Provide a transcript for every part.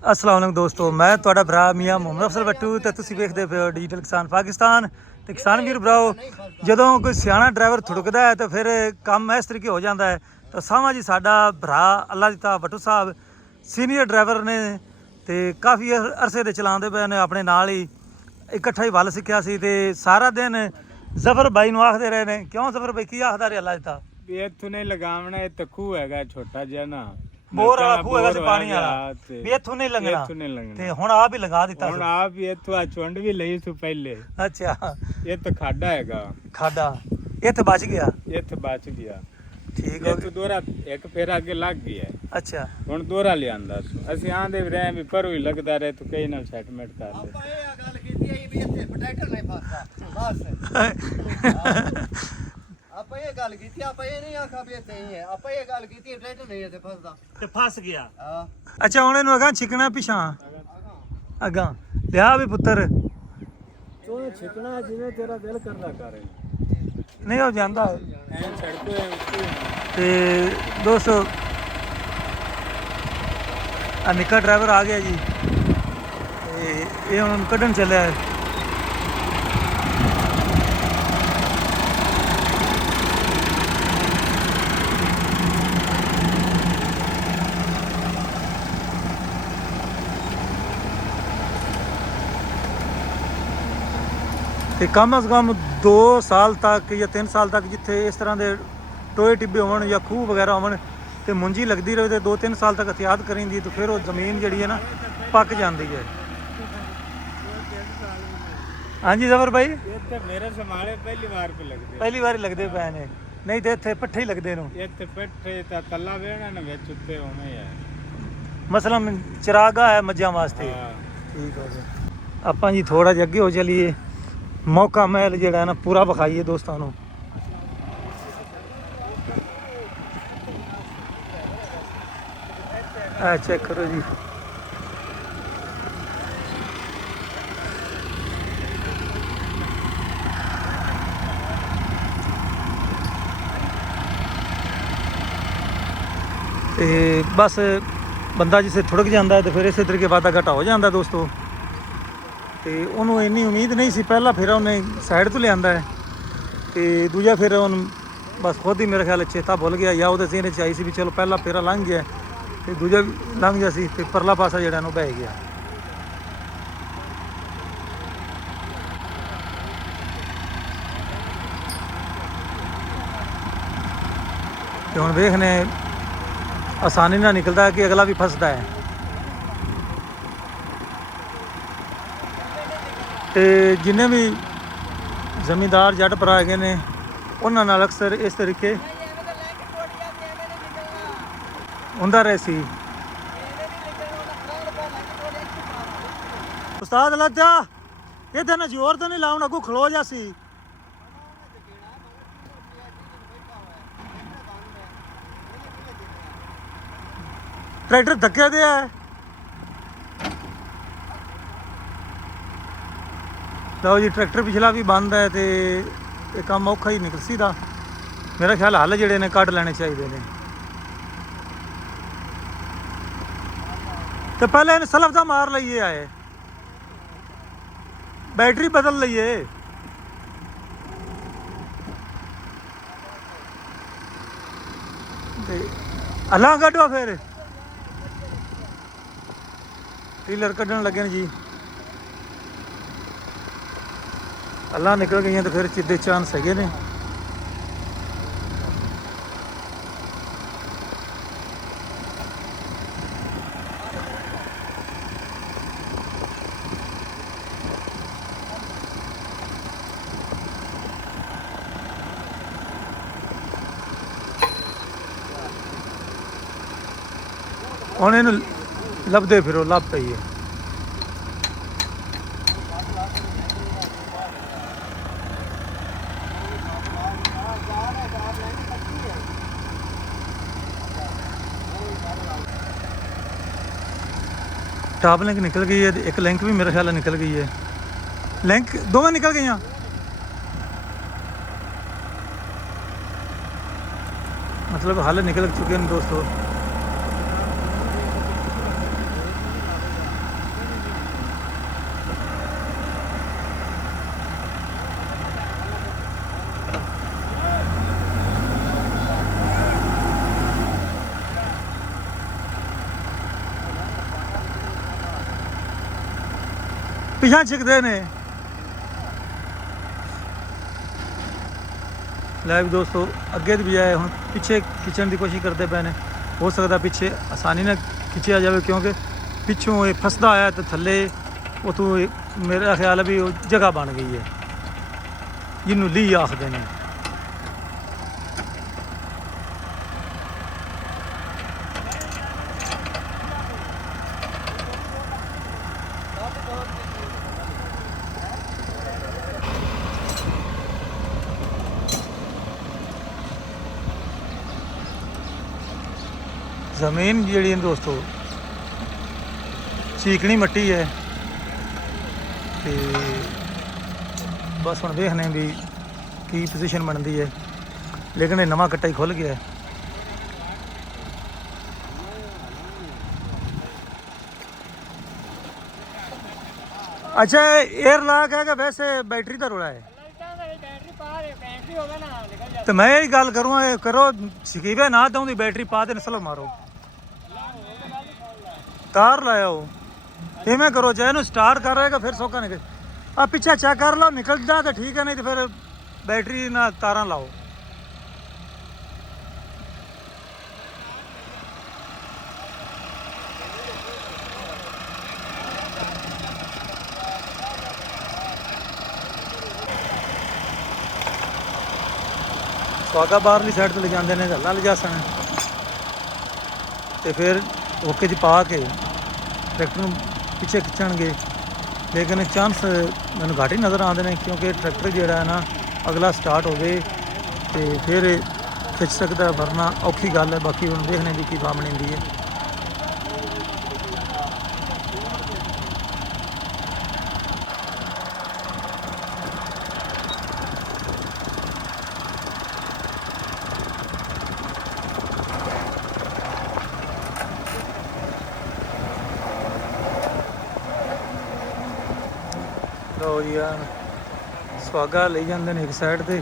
अस्सलाम वालेकुम दोस्तों, मैं ਤੁਹਾਡਾ ਭਰਾ ਮੀਆਂ ਮੁਹੰਮਦ ਅਫਸਰ ਬੱਟੂ ਤੇ ਤੁਸੀਂ ਵੇਖਦੇ ਪਏ ਡਿਜੀਟਲ ਕਿਸਾਨ ਪਾਕਿਸਤਾਨ। ਤੇ ਕਿਸਾਨ ਵੀਰ ਭਰਾਓ, ਜਦੋਂ ਕੋਈ ਸਿਆਣਾ ਡਰਾਈਵਰ ਥੁੜਕਦਾ ਹੈ ਤਾਂ ਫਿਰ ਕੰਮ ਇਸ ਤਰੀਕੇ ਹੋ ਜਾਂਦਾ ਹੈ। ਤਾਂ ਸਾਵਾਂ ਜੀ ਸਾਡਾ ਭਰਾ ਅੱਲਾ ਦਿੱਤਾ ਬੱਟੂ ਸਾਹਿਬ ਸੀਨੀਅਰ ਡਰਾਈਵਰ ਨੇ ਤੇ ਕਾਫੀ ਅਰਸੇ ਦੇ ਚਲਾਉਂਦੇ ਪਏ ਨੇ, ਆਪਣੇ ਨਾਲ ਹੀ ਇਕੱਠਾ ਹੀ ਵੱਲ ਸਿੱਖਿਆ ਸੀ ਤੇ ਸਾਰਾ ਦਿਨ ਜ਼ਫਰ ਬਾਈ ਨੂੰ ਆਖਦੇ ਰਹੇ ਨੇ। ਕਿਉਂ ਜ਼ਫਰ ਬਾਈ ਕੀ ਆਖਦਾ ਰਿਹਾ ਅੱਲਾ ਦਿੱਤਾ? ਵੀ ਇੱਥੋਂ ਨਹੀਂ ਲਗਾਵਣਾ, ਇਹ ਤਾਂ ਖੂਹ ਹੈਗਾ ਛੋਟਾ ਜਿਹਾ ਨਾ, ਬੋਰ ਵਾਲਾ ਖੂਹ ਹੈਗਾ ਸੀ ਪਾਣੀ ਵਾਲਾ, ਵੀ ਇੱਥੋਂ ਨਹੀਂ ਲੰਘਣਾ ਤੇ ਹੁਣ ਆਪ ਹੀ ਲਗਾ ਦਿੱਤਾ। ਹੁਣ ਆਪ ਹੀ ਇੱਥੋਂ ਆ ਚੁੰਡ ਵੀ ਲਈ ਸੀ ਪਹਿਲੇ। ਅੱਛਾ, ਇਹ ਤਾਂ ਖਾਡਾ ਹੈਗਾ, ਖਾਡਾ ਇੱਥੇ ਬਚ ਗਿਆ, ਇੱਥੇ ਬਚ ਗਿਆ। ਠੀਕ ਹੋ ਗਿਆ, ਦੋਰਾ ਇੱਕ ਫੇਰ ਅੱਗੇ ਲੱਗ ਗਿਆ। ਅੱਛਾ, ਹੁਣ ਦੋਰਾ ਲਿਆਂਦਾ ਅਸੀਂ ਆਂਦੇ ਵੀ ਰਹੇ ਵੀ ਪਰੋਂ ਹੀ ਲੱਗਦਾ ਰਹੇ ਤੂੰ ਕਈ ਨਾਲ ਸੈਟਲਮੈਂਟ ਕਰ ਲੈ। ਆਪਾਂ ਇਹ ਗੱਲ ਕੀਤੀ ਹੈ ਵੀ ਇੱਥੇ ਪ੍ਰੋਟੈਕਟਰ ਨਹੀਂ ਫਸਦਾ ਬਸ। ਆਪਾਂ ਇਹ ਗੱਲ ਕੀਤੀ, ਆਪਾਂ ਇਹ ਨਹੀਂ ਆਖਾ ਵੀ ਇੱਥੇ ਹੀ ਹੈ, ਆਪਾਂ ਇਹ ਗੱਲ ਕੀਤੀ ਪ੍ਰੋਟੈਕਟਰ ਨਹੀਂ ਇੱਥੇ ਫਸਦਾ ਤੇ ਫਸ ਗਿਆ। ਹਾਂ, ਅੱਛਾ, ਹੁਣ ਇਹਨੂੰ ਅਗਾਂ ਛਿਕਣਾ ਪਿਛਾਂ ਅਗਾਂ ਲਿਆ ਵੀ ਪੁੱਤਰ ਤੂੰ ਛਿਕਣਾ ਜਿਵੇਂ ਤੇਰਾ ਦਿਲ ਕਰਦਾ ਕਰੇ, ਨਹੀਂ ਹੋ ਜਾਂਦਾ ਐਂ ਛੜਕੋ। ਤੇ ਦੋਸਤੋ ਆ ਨਿੱਕਾ ਡਰਾਈਵਰ ਆ ਗਿਆ ਜੀ ਤੇ ਇਹ ਹੁਣ ਕੱਢਣ ਚੱਲਿਆ ਹੈ। ਤੇ ਕਮ ਅਜ਼ ਕਮ 2 ਸਾਲ ਤੱਕ ਜਾਂ 3 ਸਾਲ ਤੱਕ ਜਿੱਥੇ ਇਸ ਤਰ੍ਹਾਂ ਦੇ ਟੋਏ ਟਿੱਬੇ ਹੋਣ ਜਾਂ ਖੂਹ ਵਗੈਰਾ ਹੋਣ ਤੇ ਮੁੰਜੀ ਲੱਗਦੀ ਰਹੇ ਤੇ 2-3 ਸਾਲ ਤੱਕ ਇhtiyat ਕਰੀਂਦੀ ਤੇ ਫਿਰ ਉਹ ਜ਼ਮੀਨ ਜਿਹੜੀ ਹੈ ਨਾ ਪੱਕ ਜਾਂਦੀ ਹੈ। ਹਾਂਜੀ ਜ਼ਫਰ ਭਾਈ, ਇੱਥੇ ਮੇਰੇ ਸਮਾਲੇ ਪਹਿਲੀ ਵਾਰ ਪੇ ਲੱਗਦੇ, ਪਹਿਲੀ ਵਾਰ ਲੱਗਦੇ ਪਏ ਨੇ, ਨਹੀਂ ਤੇ ਇੱਥੇ ਪੱਠੇ ਹੀ ਲੱਗਦੇ ਨੂੰ। ਇੱਥੇ ਪੱਠੇ ਤਾਂ ਤੱਲਾ ਵੇਣਾ ਨਾ ਵਿੱਚ ਉੱਤੇ ਉਵੇਂ ਹੈ। ਮਸਲਨ ਚਰਾਗਾ ਹੈ ਮੱਝਾਂ ਵਾਸਤੇ। ਠੀਕ ਹੋ ਗਿਆ। ਆਪਾਂ ਜੀ ਥੋੜਾ ਜਿਹਾ ਅੱਗੇ ਹੋ ਚਲੀਏ, ਮੌਕਾ ਮਹਿਲ ਜਿਹੜਾ ਨਾ ਪੂਰਾ ਵਿਖਾਈਏ ਦੋਸਤਾਂ ਨੂੰ। ਆ ਚੈੱਕ ਕਰੋ ਜੀ, ਤੇ ਬਸ ਬੰਦਾ ਜਿਸੇ ਥੁੜਕ ਜਾਂਦਾ ਹੈ ਤੇ ਫਿਰ ਇਸੇ ਤਰੀਕੇ ਵਾਧਾ ਘਾਟਾ ਹੋ ਜਾਂਦਾ ਦੋਸਤੋ। ਤੇ ਉਹਨੂੰ ਇੰਨੀ ਉਮੀਦ ਨਹੀਂ ਸੀ, ਪਹਿਲਾ ਫੇਰਾ ਉਹਨੇ ਸਾਈਡ ਤੋਂ ਲਿਆਂਦਾ ਹੈ ਤੇ ਦੂਜਾ ਫੇਰਾ ਉਹਨੂੰ ਬਸ ਖੁਦ ਹੀ ਮੇਰੇ ਖਿਆਲ ਚੇਤਾ ਭੁੱਲ ਗਿਆ ਜਾਂ ਉਹਦੇ ਸੀਨੇ 'ਚ ਆਈ ਸੀ ਵੀ ਚਲੋ ਪਹਿਲਾ ਫੇਰਾ ਲੰਘ ਗਿਆ ਤੇ ਦੂਜਾ ਵੀ ਲੰਘ ਗਿਆ ਸੀ ਤੇ ਪਰਲਾ ਪਾਸਾ ਜਿਹੜਾ ਨੂੰ ਬਹਿ ਗਿਆ। ਤੇ ਹੁਣ ਵੇਖਨੇ ਆਸਾਨੀ ਨਾਲ ਨਿਕਲਦਾ ਹੈ ਕਿ ਅਗਲਾ ਵੀ ਫਸਦਾ ਹੈ। ਤੇ ਜਿੰਨੇ ਵੀ ਜ਼ਮੀਂਦਾਰ ਜੱਟ ਭਰਾ ਹੈਗੇ ਨੇ ਉਹਨਾਂ ਨਾਲ ਅਕਸਰ ਇਸ ਤਰੀਕੇ ਹੁੰਦਾ ਰਹੇ ਸੀ। ਉਸਤਾਦ ਲੱਜਾ ਇਹਦੇ ਨਾਲ ਜ਼ੋਰ ਤਾਂ ਨਹੀਂ ਲਾਉਣ, ਅੱਗੋਂ ਖਲੋ ਜਾ ਸੀ। ਟਰੈਕਟਰ ਧੱਕੇ ਦੇ ਹੈ। ਲਓ ਜੀ, ਟਰੈਕਟਰ ਪਿਛਲਾ ਵੀ ਬੰਦ ਹੈ ਤੇ ਇਹ ਕੰਮ ਔਖਾ ਹੀ ਨਿਕਲ ਸੀ ਦਾ। ਮੇਰਾ ਖਿਆਲ ਹੱਲ ਜਿਹੜੇ ਨੇ ਕੱਢ ਲੈਣੇ ਚਾਹੀਦੇ ਨੇ। ਤੇ ਪਹਿਲੇ ਇਹਨੂੰ ਸਲਫ ਦਾ ਮਾਰ ਲਈਏ, ਆਏ बैटरी बदल लईए। अल्लाह कड्डो फिर टीलर कड्डन लगे जी। अल्लाह निकल गई तो फिर चिद्दे चांस है ने। ਹੁਣ ਇਹਨੂੰ ਲੱਭਦੇ ਫਿਰੋ, ਲੱਭ ਪਈ ਹੈ। टॉप लिंक निकल गई है, एक लिंक भी मेरे ख्याल निकल गई है। लिंक दोवें निकल गई, मतलब हल निकल चुके हैं दोस्तों। ਪਿਛਾਂ ਛਿਕਦੇ ਨੇ। ਲੈ ਵੀ ਦੋਸਤੋ ਅੱਗੇ ਦੀ ਬਜਾਏ ਹੁਣ ਪਿੱਛੇ ਖਿੱਚਣ ਦੀ ਕੋਸ਼ਿਸ਼ ਕਰਦੇ ਪਏ ਨੇ। ਹੋ ਸਕਦਾ ਪਿੱਛੇ ਆਸਾਨੀ ਨਾਲ ਖਿੱਚਿਆ ਜਾਵੇ ਕਿਉਂਕਿ ਪਿੱਛੋਂ ਇਹ ਫਸਦਾ ਆਇਆ ਤੇ ਥੱਲੇ ਉਤੋਂ ਮੇਰਾ ਖਿਆਲ ਹੈ ਵੀ ਉਹ ਜਗ੍ਹਾ ਬਣ ਗਈ ਹੈ ਜਿਹਨੂੰ ਲੀਹ ਆਖਦੇ ਨੇ। ਜ਼ਮੀਨ ਜਿਹੜੀ ਹੈ ਦੋਸਤੋ ਚੀਕਣੀ ਮਿੱਟੀ ਹੈ ਤੇ ਬਸ ਹੁਣ ਵੇਖਦੇ ਹਾਂ ਵੀ ਕੀ ਪੋਜੀਸ਼ਨ ਬਣਦੀ ਹੈ। ਲੇਕਿਨ ਇਹ ਨਵਾਂ ਕੱਟਾ ਹੀ ਖੁੱਲ ਗਿਆ ਹੈ। अच्छा एयर लॉक है कि वैसे बैटरी का रोला है? तो मैं यही गल करूँ करो शकीबे ना दूँ बैटरी पा दे नस्ल मारो तार लाओ इवें करो चाहे इन्हू स्टार्ट कर रहेगा फिर सौखा निकल आ पिछा चेक कर लो निकलता तो ठीक है नहीं तो फिर बैटरी ना तारा लाओ। स्वागा बाहरली साइड तो ले जाते हैं गल्ला ले जा सन तो फिर ओके च पा के ट्रैक्टर पिछे खिंचणगे। लेकिन चांस मैंने घट ही नज़र आते हैं क्योंकि ट्रैक्टर जोड़ा है ना अगला स्टार्ट हो गए तो फिर खिंच सकता है वरना औखी गल है। बाकी हम देखने की बात बनती है। लो जी यार स्वागा ले जाते हैं एक साइड से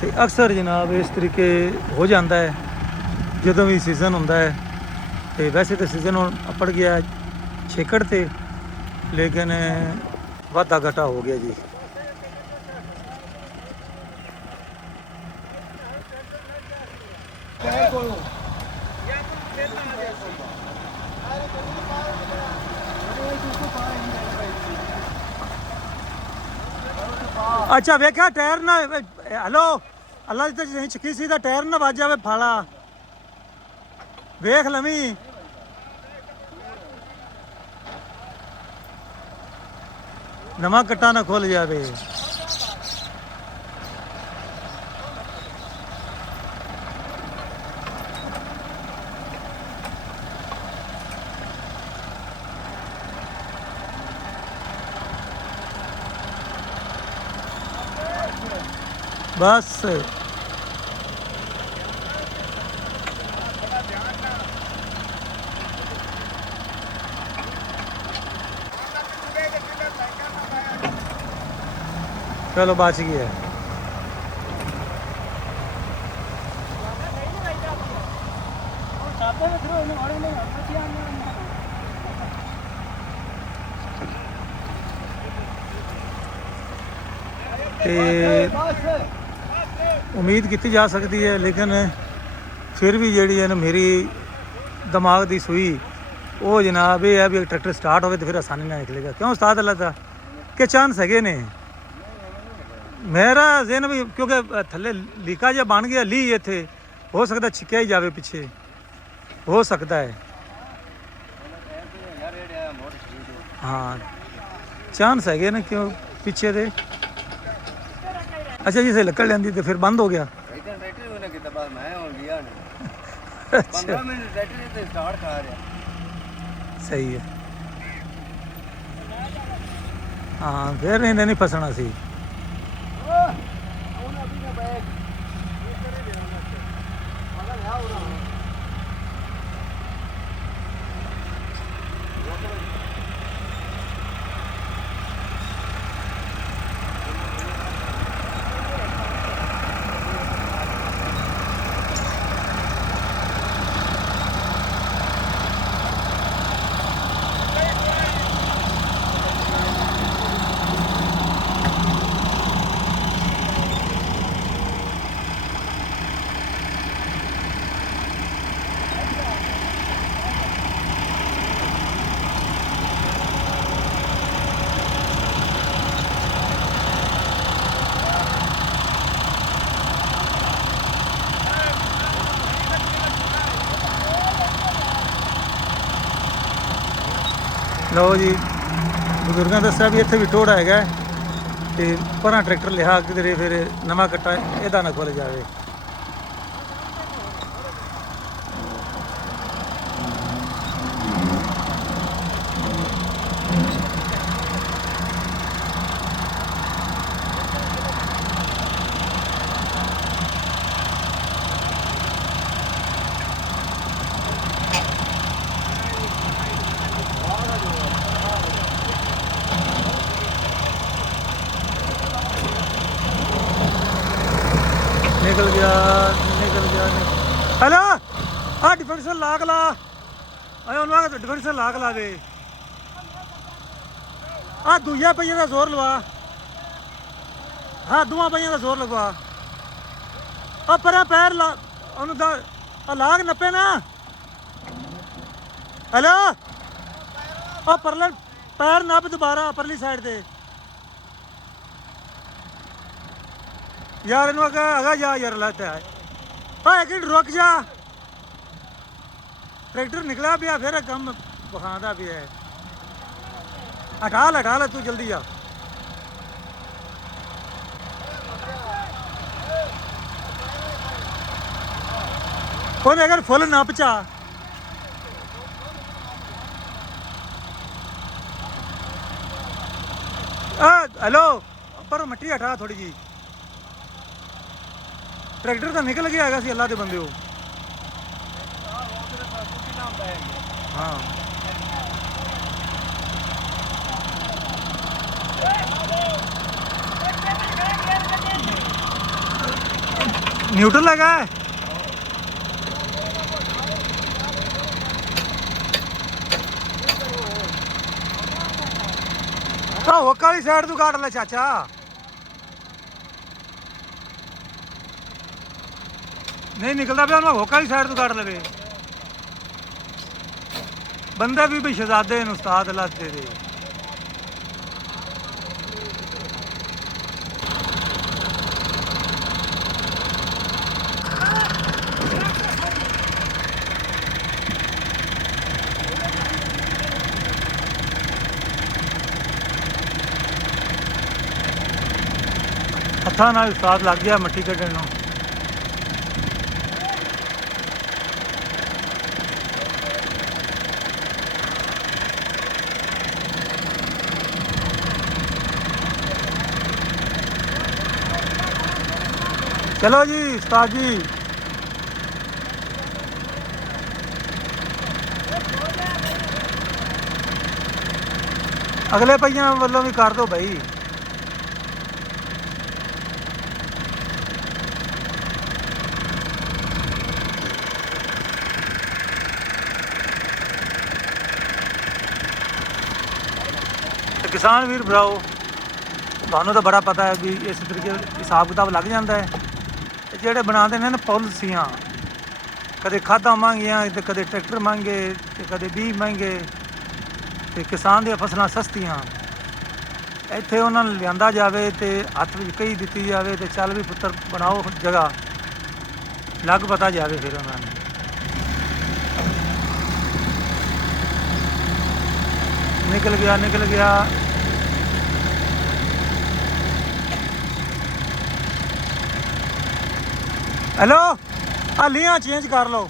तो अक्सर जनाब इस तरीके हो जाता है जो भी सीजन होंदा है। तो वैसे तो सीजन हुण अपड़ गया छेकड़ ते लेकिन वाधा घाटा हो गया जी। अच्छा वेख्या टायर ना हेलो अल्लाह दी तो चकी सी टायर ना वज जाए फाला वेख लवी नवा कट्टा ना खुल जाए। बस चलो बच गया। उम्मीद की जा सकती है लेकिन फिर भी जी है ना मेरी दिमाग की सूई वो जनाब ये है भी ट्रैक्टर स्टार्ट हो तो फिर आसानी ना निकलेगा। क्यों उस्ताद अल्लाह का कि चांस है ने मेरा जहन भी क्योंकि थले लीका जहा बन गया ली इत्थे हो सकता छिक्या ही जाए पिछे हो सकता है। हाँ चांस है ना क्यों पीछे दे। अच्छा जी से लकड़ लेंदी तो फिर बंद हो गया। अच्छा सही है। हाँ फिर नहीं फसना सी। ਲਓ ਜੀ, ਬਜ਼ੁਰਗਾਂ ਦੱਸਿਆ ਵੀ ਇੱਥੇ ਵੀ ਟੋੜਾ ਹੈਗਾ ਤੇ ਪਰਾਂ ਟਰੈਕਟਰ ਲਿਆ ਕਿਧਰੇ ਫਿਰ ਨਵਾਂ ਕੱਟਾ ਇਹਦਾ ਨਾ ਖੁੱਲ ਜਾਵੇ। निकल गया निकल गया हेलो हाँ डिफेंसर लाग ला अरे उन्होंने डिफेंसर लाग ला वे हाँ दूजा पहिए का जोर लवा हाँ दुआ पहिए का जोर लगवा पर पैर ला लाग नप्पे ना हेलो परले पैर नप दोबारा परली साइड से यार इन्हों अगा जा यार लाता है हाँ एक रुक जा ट्रैक्टर निकला भी फिर कम बखादा भी है हटा ला तू जल्दी जा कौन अगर फुल ना पचा हेलो पर मिट्टी हटा थोड़ी जी ट्रैक्टर तो निकल गया है अल्लाह के बंदे हो हाँ न्यूट्रल लगा है वो काली साइड तू काट ले चाचा नहीं निकलता पे होका ही साइड तो काट लवे बंदे भी शहजादे उस्ताद अल्लाह दे दे हथा नाल उस्ताद लग गया मिट्टी कड्ढण नूं चलो जी उस्ताद जी अगले पहिया वालों भी कर दो भाई किसान वीर भराओ ਤੁਹਾਨੂੰ ਤਾਂ ਬੜਾ ਪਤਾ ਹੈ ਵੀ ਇਸ ਤਰੀਕੇ ਹਿਸਾਬ ਕਿਤਾਬ ਲੱਗ ਜਾਂਦਾ ਹੈ ਤੇ ਜਿਹੜੇ ਬਣਾਉਂਦੇ ਨੇ ਨਾ ਪਾਲਿਸੀਆਂ ਕਦੇ ਖਾਦਾਂ ਮੰਗੀਆਂ ਤੇ ਕਦੇ ਟਰੈਕਟਰ ਮੰਗੇ ਤੇ ਕਦੇ ਬੀਜ ਮੰਗੇ ਤੇ ਕਿਸਾਨ ਦੀਆਂ ਫਸਲਾਂ ਸਸਤੀਆਂ ਇੱਥੇ ਉਹਨਾਂ ਨੂੰ ਲਿਆਂਦਾ ਜਾਵੇ ਤੇ ਹੱਥ ਵਿੱਚ ਕਹੀ ਦਿੱਤੀ ਜਾਵੇ ਤੇ ਚੱਲ ਵੀ ਪੁੱਤਰ ਬਣਾਓ ਜਗ੍ਹਾ ਲੱਗ ਪਤਾ ਜਾਵੇ ਫਿਰ ਉਹਨਾਂ ਨੂੰ निकल गया हेलो हालियां चेंज कर लो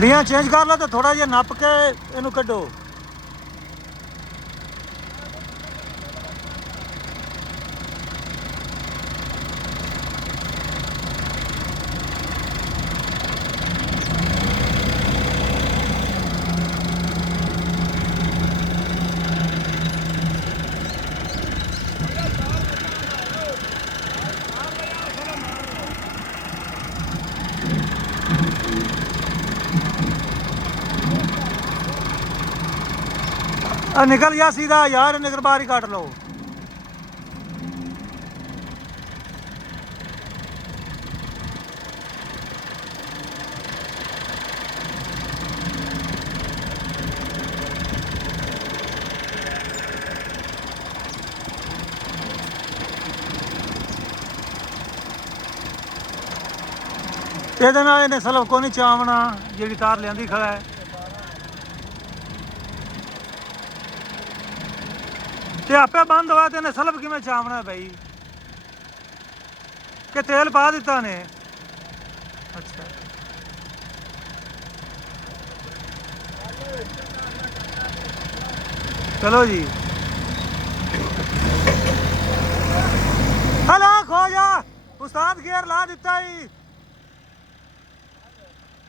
ਲੀਆਂ चेंज कर लो तो थोड़ा जिहा नप के इनू कड्डो निकल गया सीधा यार निकर बाहर ही काट लो ਇਹਦੇ ਨਾਲ ਇਹਨੇ ਸਲਫ ਕੋ ਨਹੀਂ ਚਾਵਣਾ ਜਿਹੜੀ ਤਾਰ ਲਿਆਂਦੀ ਖੜਾ ਹੈ। ਤੇ ਆਪੇ ਬੰਦ ਹੋਇਆ ਤੇ ਇਹਨੇ ਸਲਫ ਕਿਵੇਂ ਚਾਵਣਾ ਬਈ? ਕਿ ਤੇਲ ਪਾ ਦਿੱਤਾ ਨੇ? ਅੱਛਾ ਚਲੋ ਜੀ। ਹਲਾ ਖੋ ਜਾ ਉਸਤਾਦ ਗੇਰ ਲਾ ਦਿੱਤਾ ਹੀ।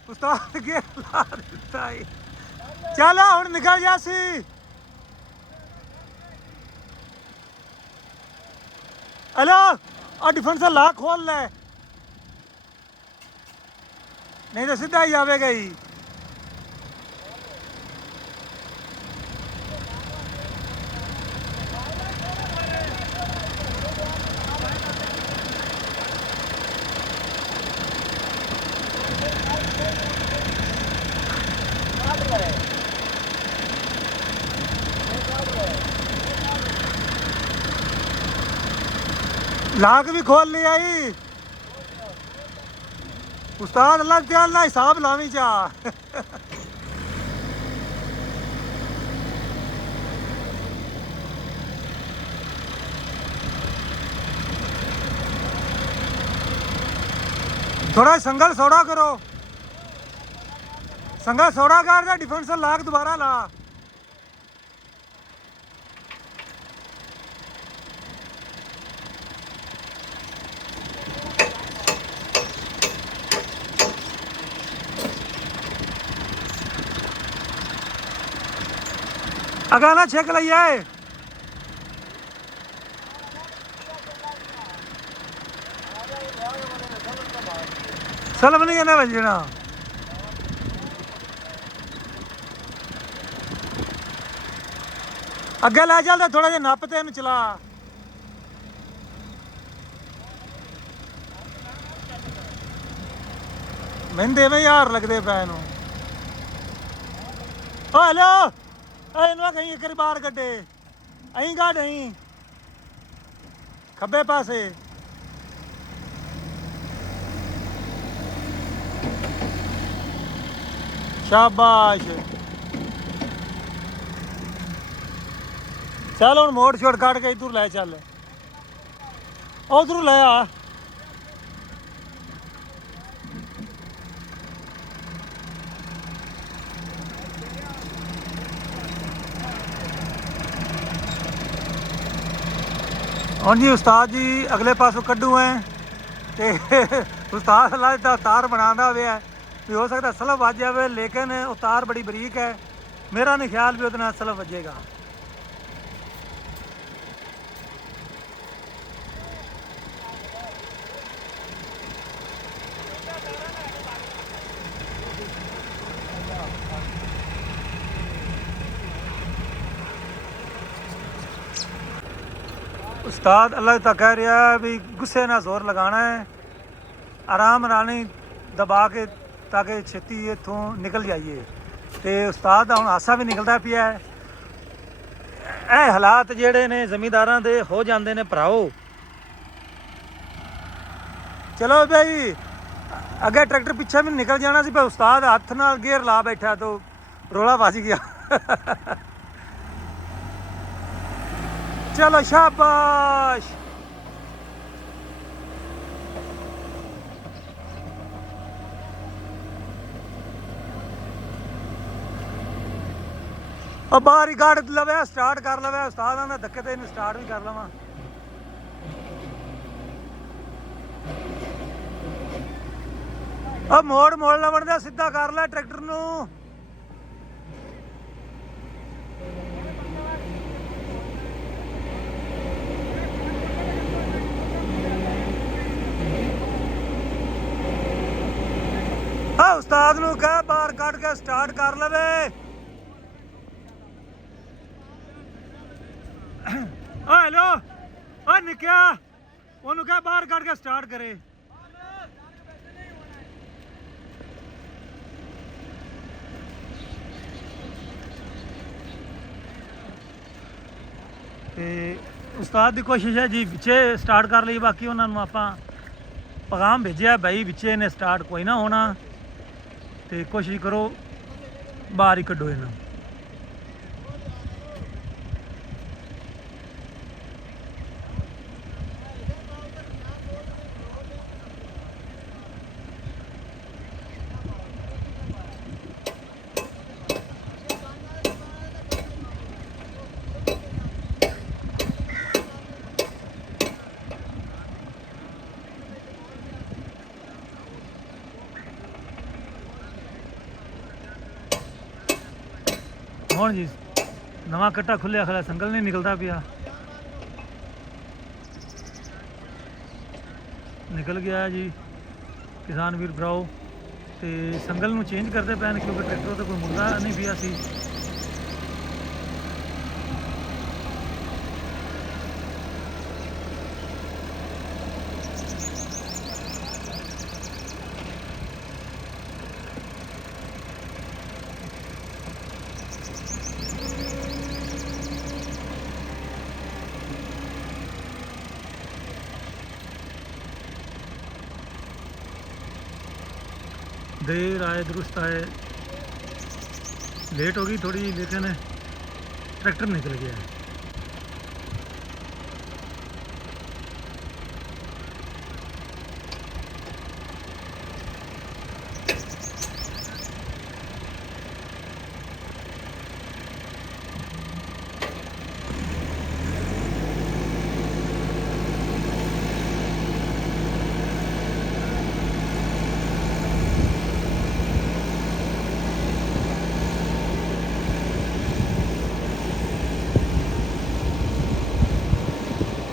ਉਸਤਾਦ ਗੇਰ ਲਾ ਦਿੱਤਾ ਹੀ। ਚੱਲ ਹੁਣ ਨਿਕਲ ਜਾ ਸੀ। ਹਲੋ ਆ ਡਿਫੈਂਸ ਲਾ ਖੋਲ ਲੈ, ਨਹੀਂ ਤਾਂ ਸਿੱਧਾ ਹੀ ਆਵੇਗਾ ਹੀ। लाक भी खोल लिया ही उस्ताद। अल्लाह के अल्लाह हिसाब लावी चा। थोड़ा संगल सोड़ा करो, संगल सोड़ा कर डिफेंस लाक दोबारा ला। अगर ना छेक लिया है सलम नहीं है ना बजना। अगे लै चल थोड़ा जिहा नप ते चला। मैनू देवे यार लगते पै नू। हेलो ਇਹਨੂੰ ਕਹੀਂ ਇੱਕ ਬਾਹਰ ਕੱਢੇ ਅਹੀਂ ਕੱਢ ਅਹੀਂ ਖੱਬੇ ਪਾਸੇ। ਸ਼ਾਬਾਸ਼। ਚੱਲ ਹੁਣ ਮੋੜ ਛੋੜ ਕੱਢ ਕੇ ਇੱਧਰ ਲੈ ਚੱਲ, ਉਧਰੋਂ ਲੈ ਆ। हाँ जी उस्ताद जी अगले पासों कड्डू है तो उस्ताद अल्लाह तार बनाता हुआ भी हो सकता सलफ वज जाए, लेकिन वो तार बड़ी बरीक है। मेरा नहीं ख्याल भी वो सलफ वजेगा। उस्ताद अल्लाह तक कह रहा है भी गुस्से ना जोर लगाना है, आराम नाल दबा के ताकि छेती इत्थों निकल जाइए। तो उस्ताद का हुण हासा भी निकलता पिया है। ਇਹ ਹਾਲਾਤ ਜਿਹੜੇ ਨੇ ਜ਼ਮੀਂਦਾਰਾਂ ਦੇ ਹੋ ਜਾਂਦੇ ਨੇ ਭਰਾਓ। ਚਲੋ ਬਈ ਅੱਗੇ ਟਰੈਕਟਰ ਪਿੱਛੇ ਵੀ ਨਿਕਲ ਜਾਣਾ ਸੀ, ਪਰ ਉਸਤਾਦ ਹੱਥ ਨਾਲ ਗੇਅਰ ਲਾ ਬੈਠਾ ਤਾਂ ਰੋਲਾ ਵੱਜ ਗਿਆ। चलो शाबाश। अब बाहर ही गाड़ लवे स्टार्ट कर लवे उस्ताद ने धक्के ते स्टार्ट भी कर लवा। अब मोड़ मोड़ लवन दे सीधा कर ले ट्रैक्टर नू। उस्ताद नू कह बाहर कट के स्टार्ट कर लवे। हेलो निक्या ओनू कह बाहर कट के स्टार्ट करे। उस्ताद की कोशिश है जी पिछे स्टार्ट कर ली, बाकी उन्होंने आपां ਪੈगाम भेजिया भाई विचे ने स्टार्ट कोई ना होना तो कोशिश करो बाहर ही कड्डो इन्हें। ਹੁਣ ਜੀ ਨਵਾਂ ਕੱਟਾ ਖੁੱਲਿਆ ਖਲਾ ਸੰਗਲ ਨਹੀਂ ਨਿਕਲਦਾ ਪਿਆ, ਨਿਕਲ ਗਿਆ ਜੀ ਕਿਸਾਨ ਵੀਰ ਭਰਾਓ। ਤੇ ਸੰਗਲ ਨੂੰ ਚੇਂਜ ਕਰਦੇ ਪੈਣ ਕਿਉਂਕਿ ਟਰੈਕਟਰ ਤੇ ਕੋਈ ਮੁੱਦਾ ਨਹੀਂ ਪਿਆ ਸੀ। देर आए दुरुस्त आए, लेट हो गई थोड़ी लेकिन ट्रैक्टर निकल गया है।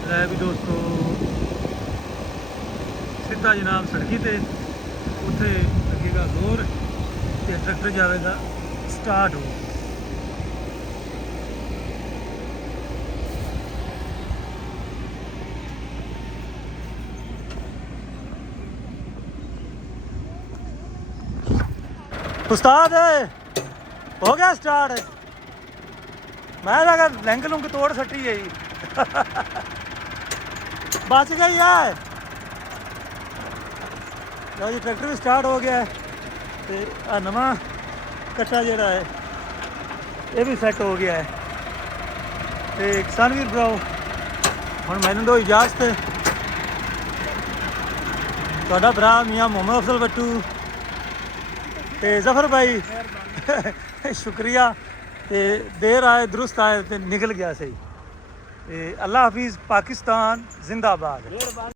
है भी दोस्तों सीधा जनाब सड़की ते उत्थे लगेगा जोर ते ट्रैक्टर जाएगा स्टार्ट हो। उस्ताद हो गया स्टार्ट, मैं अगर लैंग लुंग तोड़ सटी है बच गई है। लो जी ट्रैक्टर भी स्टार्ट हो गया है ते आ नवा कट्टा जेड़ा है ये भी सैट हो गया है। ते किसान वीर भराओ हुण मैनूं दो इजाजत, तुहाडा भरा मियाँ मोहम्मद अफजल बट्टू ते जफर भाई शुक्रिया। ते देर आए दुरुस्त आए ते निकल गया सही। अल्लाह हाफिज़, पाकिस्तान जिंदाबाद।